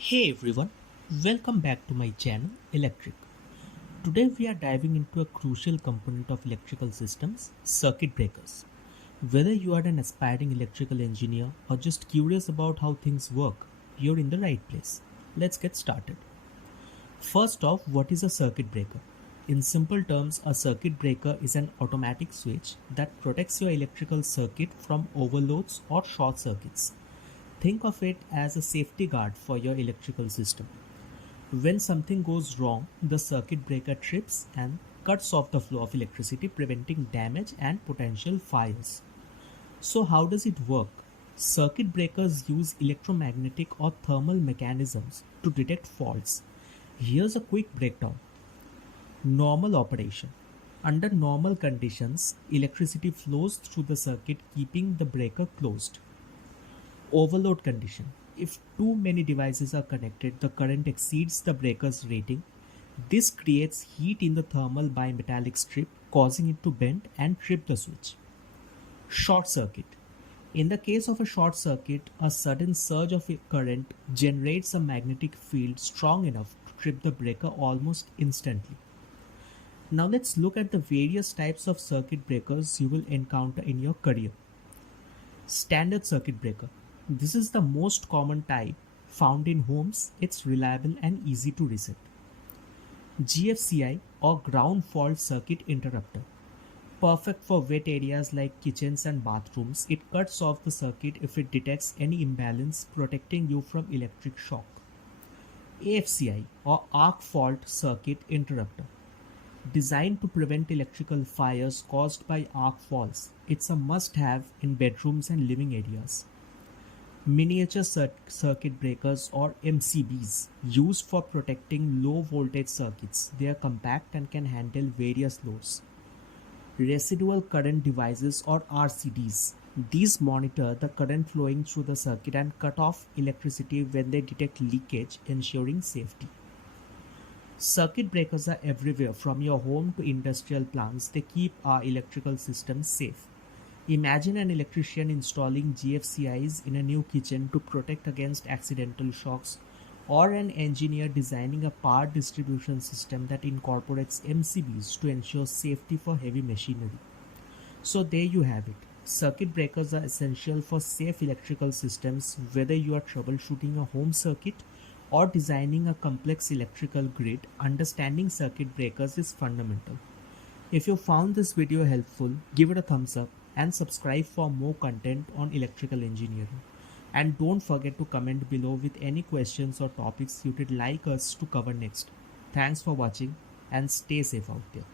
Hey everyone, welcome back to my channel Electric. Today we are diving into a crucial component of electrical systems, circuit breakers. Whether you are an aspiring electrical engineer or just curious about how things work, you're in the right place. Let's get started. First off, what is a circuit breaker? In simple terms, a circuit breaker is an automatic switch that protects your electrical circuit from overloads or short circuits. Think of it as a safety guard for your electrical system. When something goes wrong, the circuit breaker trips and cuts off the flow of electricity, preventing damage and potential fires. So, how does it work? Circuit breakers use electromagnetic or thermal mechanisms to detect faults. Here's a quick breakdown. Normal operation. Under normal conditions, electricity flows through the circuit, keeping the breaker closed. Overload condition. If too many devices are connected, the current exceeds the breaker's rating. This creates heat in the thermal bimetallic strip, causing it to bend and trip the switch. Short circuit. In the case of a short circuit, a sudden surge of current generates a magnetic field strong enough to trip the breaker almost instantly. Now let's look at the various types of circuit breakers you will encounter in your career. Standard circuit breaker. This is the most common type found in homes. It's reliable and easy to reset. GFCI or ground fault circuit interrupter. Perfect for wet areas like kitchens and bathrooms. It cuts off the circuit if it detects any imbalance, protecting you from electric shock. AFCI or arc fault circuit interrupter. Designed to prevent electrical fires caused by arc faults. It's a must-have in bedrooms and living areas. Miniature circuit breakers or MCBs, used for protecting low voltage circuits. They are compact and can handle various loads. Residual current devices or RCDs. These monitor the current flowing through the circuit and cut off electricity when they detect leakage, ensuring safety. Circuit breakers are everywhere, from your home to industrial plants. They keep our electrical systems safe. Imagine an electrician installing GFCIs in a new kitchen to protect against accidental shocks, or an engineer designing a power distribution system that incorporates MCBs to ensure safety for heavy machinery. So there you have it. Circuit breakers are essential for safe electrical systems, whether you are troubleshooting a home circuit or designing a complex electrical grid. Understanding circuit breakers is fundamental. If you found this video helpful, give it a thumbs up and subscribe for more content on electrical engineering. And don't forget to comment below with any questions or topics you would like us to cover next. Thanks for watching and stay safe out there.